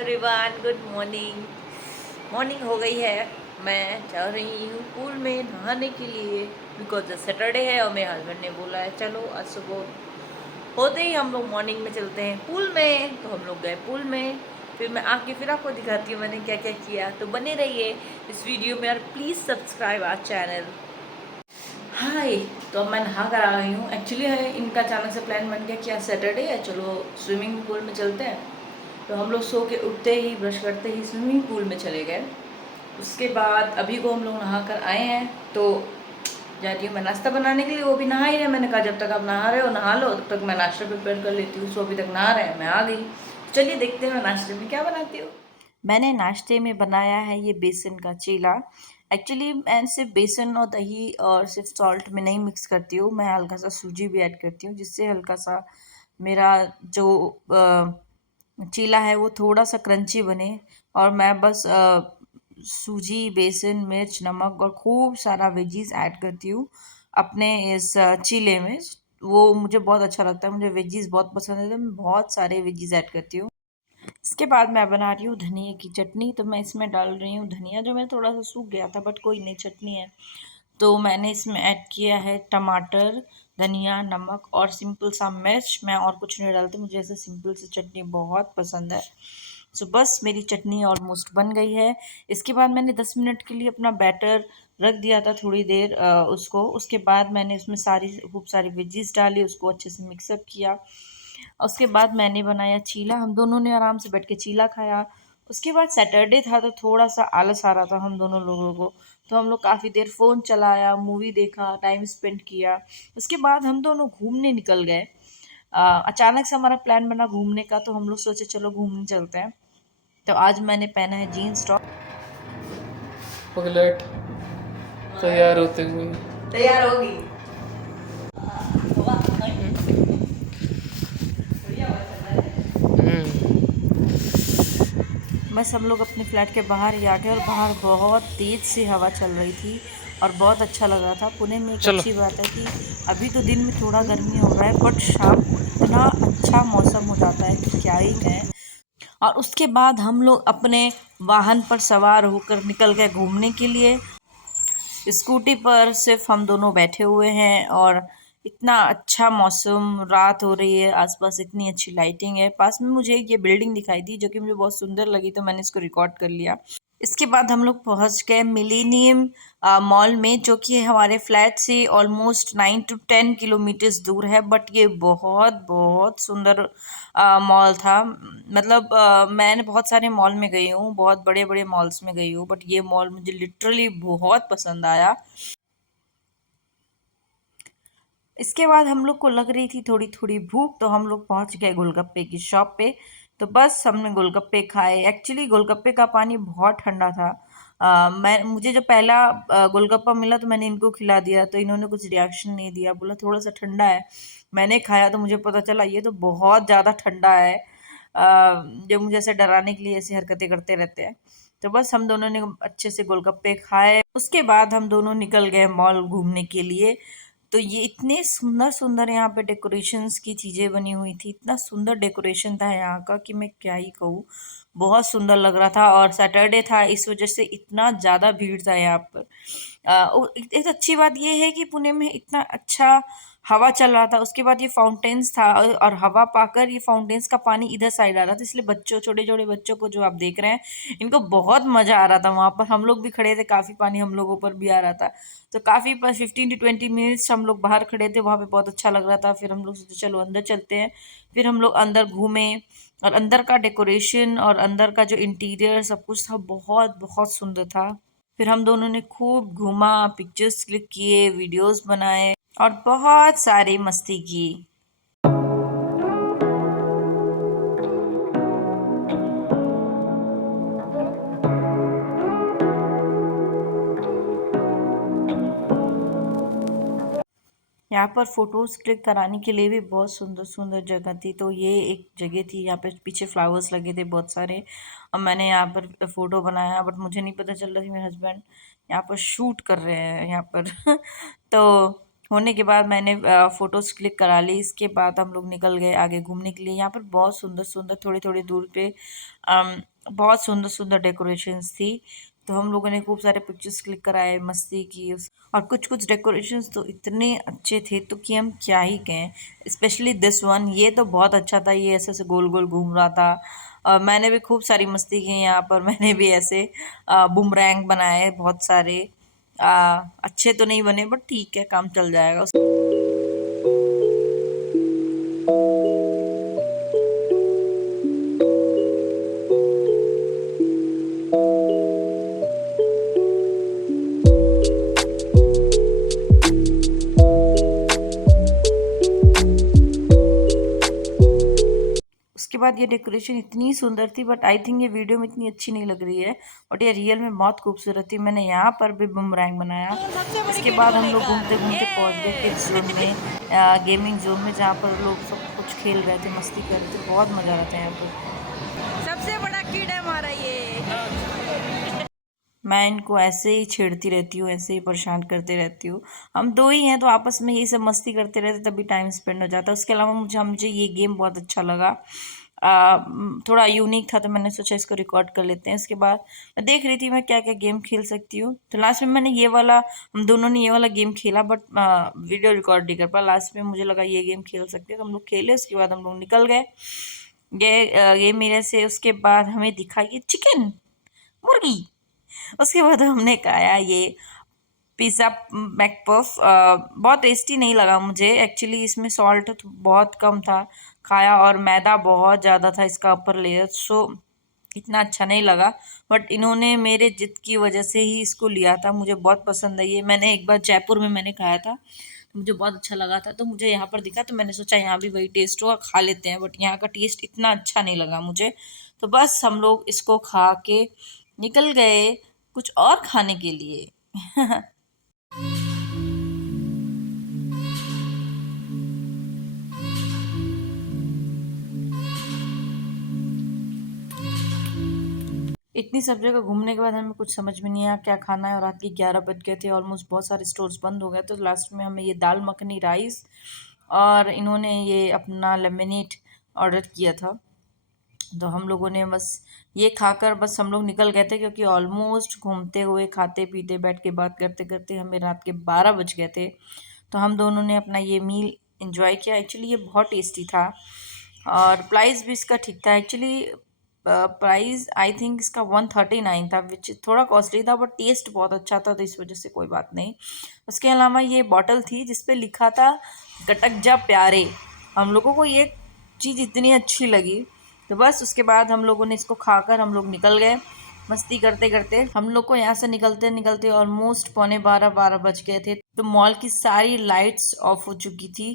Everyone, good morning. Morning हो गई है। मैं जा रही हूँ पूल में नहाने के लिए बिकॉज सैटरडे है और मेरे हस्बैंड ने बोला है चलो आज सुबह होते ही हम लोग मॉर्निंग में चलते हैं पूल में। तो हम लोग गए पूल में। फिर मैं आके फिर आपको दिखाती हूँ मैंने क्या क्या किया। तो बने रहिए इस वीडियो में और प्लीज़ सब्सक्राइब आवर चैनल। हाय। तो अब मैं नहा कर आ गई हूँ। एक्चुअली है इनका अचानक से प्लान बन गया कि आज सैटरडे है, चलो स्विमिंग पूल में चलते हैं। तो हम लोग सो के उठते ही ब्रश करते ही स्विमिंग पूल में चले गए। उसके बाद अभी को हम लोग नहा कर आए हैं। तो जा रही हूँ मैं नाश्ता बनाने के लिए। वो भी नहा ही रहे। मैंने कहा जब तक आप नहा रहे हो नहा लो, तब तक मैं नाश्ता प्रिपेयर कर लेती हूँ। सो अभी तक नहा रहे हैं, मैं आ गई। चलिए देखते हैं मैं नाश्ते में क्या बनाती हूँ। मैंने नाश्ते में बनाया है ये बेसन का चीला। एक्चुअली मैं सिर्फ बेसन और दही और सिर्फ सॉल्ट में नहीं मिक्स करती हूँ, मैं हल्का सा सूजी भी ऐड करती हूँ जिससे हल्का सा मेरा जो चीला है वो थोड़ा सा क्रंची बने। और मैं बस सूजी, बेसन, मिर्च, नमक और खूब सारा वेजीज ऐड करती हूँ अपने इस चीले में। वो मुझे बहुत अच्छा लगता है, मुझे वेजीज बहुत पसंद है तो मैं बहुत सारे वेजीज ऐड करती हूँ। इसके बाद मैं बना रही हूँ धनिया की चटनी। तो मैं इसमें डाल रही हूँ धनिया जो मेरा थोड़ा सा सूख गया था, बट कोई नहीं, चटनी है। तो मैंने इसमें ऐड किया है टमाटर, धनिया, नमक और सिंपल सा मिर्च। मैं और कुछ नहीं डालती, मुझे ऐसे सिंपल सी चटनी बहुत पसंद है। सो बस मेरी चटनी ऑलमोस्ट बन गई है। इसके बाद मैंने 10 मिनट के लिए अपना बैटर रख दिया था, थोड़ी देर उसको। उसके बाद मैंने उसमें खूब सारी वेजीज डाली, उसको अच्छे से मिक्सअप किया। उसके बाद मैंने बनाया चीला। हम दोनों ने आराम से बैठ के चीला खाया। उसके बाद सैटरडे था तो थोड़ा सा आलस आ रहा था हम दोनों लोगों को। तो हम लोग काफ़ी देर फ़ोन चलाया, मूवी देखा, टाइम स्पेंड किया। उसके बाद हम दोनों घूमने निकल गए। अचानक से हमारा प्लान बना घूमने का, तो हम लोग सोचे चलो घूमने चलते हैं। तो आज मैंने पहना है जीन्स टॉप। पगलेट तैयार होते हुए। तैयार होगी। बस हम लोग अपने फ्लैट के बाहर ही आ गए और बाहर बहुत तेज़ सी हवा चल रही थी और बहुत अच्छा लग रहा था। पुणे में एक चलो। अच्छी बात है कि अभी तो दिन में थोड़ा गर्मी हो रहा है, बट शाम को इतना अच्छा मौसम हो जाता है कि क्या ही कहें। और उसके बाद हम लोग अपने वाहन पर सवार होकर निकल गए घूमने के लिए। स्कूटी पर सिर्फ हम दोनों बैठे हुए हैं और इतना अच्छा मौसम, रात हो रही है, आसपास इतनी अच्छी लाइटिंग है। पास में मुझे ये बिल्डिंग दिखाई दी जो कि मुझे बहुत सुंदर लगी, तो मैंने इसको रिकॉर्ड कर लिया। इसके बाद हम लोग पहुंच गए मिलेनियम मॉल में, जो कि हमारे फ्लैट से ऑलमोस्ट 9 to 10 किलोमीटर्स दूर है। बट ये बहुत बहुत सुंदर मॉल था। मतलब मैंने बहुत सारे मॉल में गई हूँ, बहुत बड़े बड़े मॉल्स में गई हूँ, बट ये मॉल मुझे लिटरली बहुत पसंद आया। इसके बाद हम लोग को लग रही थी थोड़ी थोड़ी भूख, तो हम लोग पहुंच गए गोलगप्पे की शॉप पे। तो बस हमने गोलगप्पे खाए। एक्चुअली गोलगप्पे का पानी बहुत ठंडा था। मुझे जब पहला गोलगप्पा मिला तो मैंने इनको खिला दिया, तो इन्होंने कुछ रिएक्शन नहीं दिया, बोला थोड़ा सा ठंडा है। मैंने खाया तो मुझे पता चला ये तो बहुत ज़्यादा ठंडा है। जो मुझे ऐसे डराने के लिए ऐसी हरकतें करते रहते हैं। तो बस हम दोनों ने अच्छे से गोलगप्पे खाए। उसके बाद हम दोनों निकल गए मॉल घूमने के लिए। तो ये इतने सुंदर सुंदर यहाँ पे डेकोरेशंस की चीज़ें बनी हुई थी, इतना सुंदर डेकोरेशन था यहाँ का कि मैं क्या ही कहूँ। बहुत सुंदर लग रहा था और सैटरडे था, इस वजह से इतना ज़्यादा भीड़ था यहाँ पर। एक अच्छी बात ये है कि पुणे में इतना अच्छा हवा चल रहा था। उसके बाद ये फाउंटेन्स था और हवा पाकर ये फाउंटेन्स का पानी इधर साइड आ रहा था, इसलिए बच्चों, छोटे छोटे बच्चों को जो आप देख रहे हैं, इनको बहुत मज़ा आ रहा था वहाँ पर। हम लोग भी खड़े थे, काफ़ी पानी हम लोगों पर भी आ रहा था। तो काफ़ी 15 to 20 मिनट्स हम लोग बाहर खड़े थे, वहाँ पे बहुत अच्छा लग रहा था। फिर हम लोग सोचे चलो अंदर चलते हैं। फिर हम लोग अंदर घूमे और अंदर का डेकोरेशन और अंदर का जो इंटीरियर सब कुछ था बहुत बहुत सुंदर था। फिर हम दोनों ने खूब घूमा, पिक्चर्स क्लिक किए, वीडियोस बनाए और बहुत सारी मस्ती की। यहाँ पर फ़ोटोज़ क्लिक कराने के लिए भी बहुत सुंदर सुंदर जगह थी। तो ये एक जगह थी, यहाँ पे पीछे फ्लावर्स लगे थे बहुत सारे और मैंने यहाँ पर फ़ोटो बनाया। बट मुझे नहीं पता चल रहा था मेरे हस्बैंड यहाँ पर शूट कर रहे हैं यहाँ पर तो होने के बाद मैंने फ़ोटोज़ क्लिक करा ली। इसके बाद हम लोग निकल गए आगे घूमने के लिए। यहाँ पर बहुत सुंदर-सुंदर थोड़ी-थोड़ी दूर पे बहुत सुंदर-सुंदर डेकोरेशंस थी। तो हम लोगों ने खूब सारे पिक्चर्स क्लिक कराए, मस्ती की उस और कुछ-कुछ डेकोरेशंस तो इतने अच्छे थे तो कि हम क्या ही कहें। स्पेशली दिस वन, ये तो बहुत अच्छा था। ये ऐसे-ऐसे गोल-गोल घूम रहा था। मैंने भी खूब सारी मस्ती की यहाँ पर। मैंने भी ऐसे बूमरैंग बनाए बहुत सारे। अच्छे तो नहीं बने बट ठीक है, काम चल जाएगा। उसके बाद ये डेकोरेशन इतनी सुंदर थी बट आई थिंक ये वीडियो में इतनी अच्छी नहीं लग रही है, बट ये रियल में बहुत खूबसूरत थी। मैंने यहाँ पर भी बुमरैंग बनाया। इसके बाद हम लोग घूमते घूमते पहुँच गए किड्स जोन में, गेमिंग जोन में, जहाँ पर लोग सब कुछ खेल रहे थे, मस्ती कर रहे थे। बहुत मज़ा आ रहा था यहाँ पर। सबसे बड़ा कीड़ा है हमारा ये। मैं इनको ऐसे ही छेड़ती रहती हूँ, ऐसे ही परेशान करते रहती हूँ। हम दो ही हैं तो आपस में यही सब मस्ती करते रहते, तभी टाइम स्पेंड हो जाता है। उसके अलावा मुझे ये गेम बहुत अच्छा लगा। थोड़ा यूनिक था तो मैंने सोचा इसको रिकॉर्ड कर लेते हैं। उसके बाद मैं देख रही थी मैं क्या क्या गेम खेल सकती हूँ, तो लास्ट में मैंने ये वाला, हम दोनों ने ये वाला गेम खेला बट वीडियो रिकॉर्ड नहीं कर पाया। लास्ट में मुझे लगा ये गेम खेल सकते हैं तो हम लोग खेले। उसके बाद हम लोग निकल गए। ये मेरे से उसके बाद हमें दिखा ये चिकन, मुर्गी। उसके बाद हमने खाया ये पिज़्ज़ा मैकपफ। बहुत टेस्टी नहीं लगा मुझे एक्चुअली, इसमें सॉल्ट बहुत कम था खाया, और मैदा बहुत ज़्यादा था इसका अपर लेयर, सो इतना अच्छा नहीं लगा। बट इन्होंने मेरे जिद की वजह से ही इसको लिया था। मुझे बहुत पसंद है ये। मैंने एक बार जयपुर में मैंने खाया था, मुझे बहुत अच्छा लगा था, तो मुझे यहाँ पर दिखा तो मैंने सोचा यहाँ भी वही टेस्ट होगा, खा लेते हैं। बट यहाँ का टेस्ट इतना अच्छा नहीं लगा मुझे, तो बस हम लोग इसको खा के निकल गए कुछ और खाने के लिए। इतनी सब जगह घूमने के बाद हमें कुछ समझ में नहीं आया क्या खाना है, और रात के 11 बज गए थे ऑलमोस्ट। बहुत सारे स्टोर्स बंद हो गए, तो लास्ट में हमें ये दाल मखनी राइस और इन्होंने ये अपना लेमनेट ऑर्डर किया था। तो हम लोगों ने बस ये खाकर बस हम लोग निकल गए थे, क्योंकि ऑलमोस्ट घूमते हुए खाते पीते बैठ के बात करते करते हमें रात के 12 बज गए थे। तो हम दोनों ने अपना ये मील एंजॉय किया। एक्चुअली ये बहुत टेस्टी था और प्राइस भी इसका ठीक था। एक्चुअली प्राइस आई थिंक इसका 139 था, विच थोड़ा कॉस्टली था, बट टेस्ट बहुत अच्छा था, तो इस वजह से कोई बात नहीं। उसके अलावा ये बॉटल थी जिसपे लिखा था गटक जा प्यारे। हम लोगों को ये चीज़ इतनी अच्छी लगी, तो बस उसके बाद हम लोगों ने इसको खाकर हम लोग निकल गए मस्ती करते करते। हम लोग को यहाँ से निकलते निकलते ऑलमोस्ट पौने 12 बज गए थे। तो मॉल की सारी लाइट्स ऑफ हो चुकी थी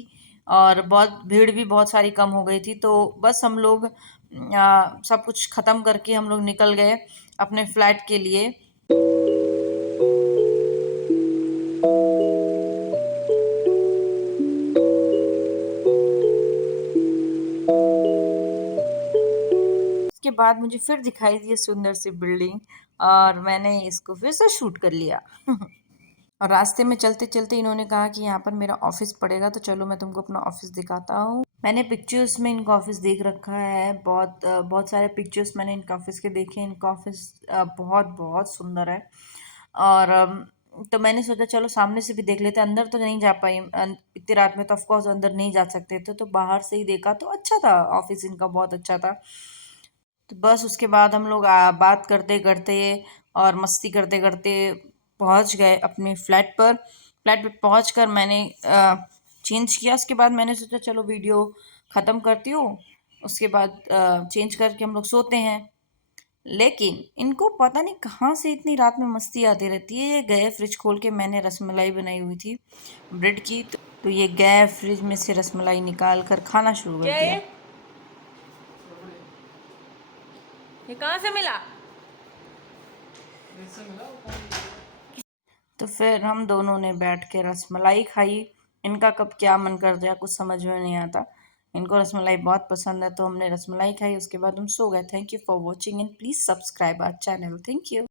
और बहुत भीड़ भी बहुत सारी कम हो गई थी। तो बस हम लोग सब कुछ ख़त्म करके हम लोग निकल गए अपने फ्लैट के लिए। उसके बाद मुझे फिर दिखाई दी सुंदर सी बिल्डिंग और मैंने इसको फिर से शूट कर लिया। और रास्ते में चलते चलते इन्होंने कहा कि यहाँ पर मेरा ऑफिस पड़ेगा, तो चलो मैं तुमको अपना ऑफिस दिखाता हूँ। मैंने पिक्चर्स में इनका ऑफिस देख रखा है, बहुत सारे पिक्चर्स मैंने इनका ऑफिस के देखे। इनका ऑफिस बहुत बहुत सुंदर है। और तो मैंने सोचा चलो सामने से भी देख लेते। अंदर तो नहीं जा पाई इतनी रात में, तो ऑफकोर्स अंदर नहीं जा सकते थे, तो बाहर से ही देखा तो अच्छा था। ऑफिस इनका बहुत अच्छा था। तो बस उसके बाद हम लोग बात करते करते और मस्ती करते करते पहुंच गए अपने फ्लैट पर। फ्लैट पे पहुँच कर मैंने चेंज किया। उसके बाद मैंने सोचा चलो वीडियो ख़त्म करती हूँ, उसके बाद चेंज करके हम लोग सोते हैं। लेकिन इनको पता नहीं कहाँ से इतनी रात में मस्ती आती रहती है। ये गए फ्रिज खोल के, मैंने रसमलाई बनाई हुई थी ब्रेड की, तो ये गए फ्रिज में से रसमलाई निकाल कर खाना शुरू कर दिया। ये कहाँ से मिला? तो फिर हम दोनों ने बैठ के रसमलाई खाई। इनका कब क्या मन कर जाए कुछ समझ में नहीं आता। इनको रसमलाई बहुत पसंद है, तो हमने रसमलाई खाई। उसके बाद हम सो गए। Thank you for watching and please subscribe our channel. Thank you.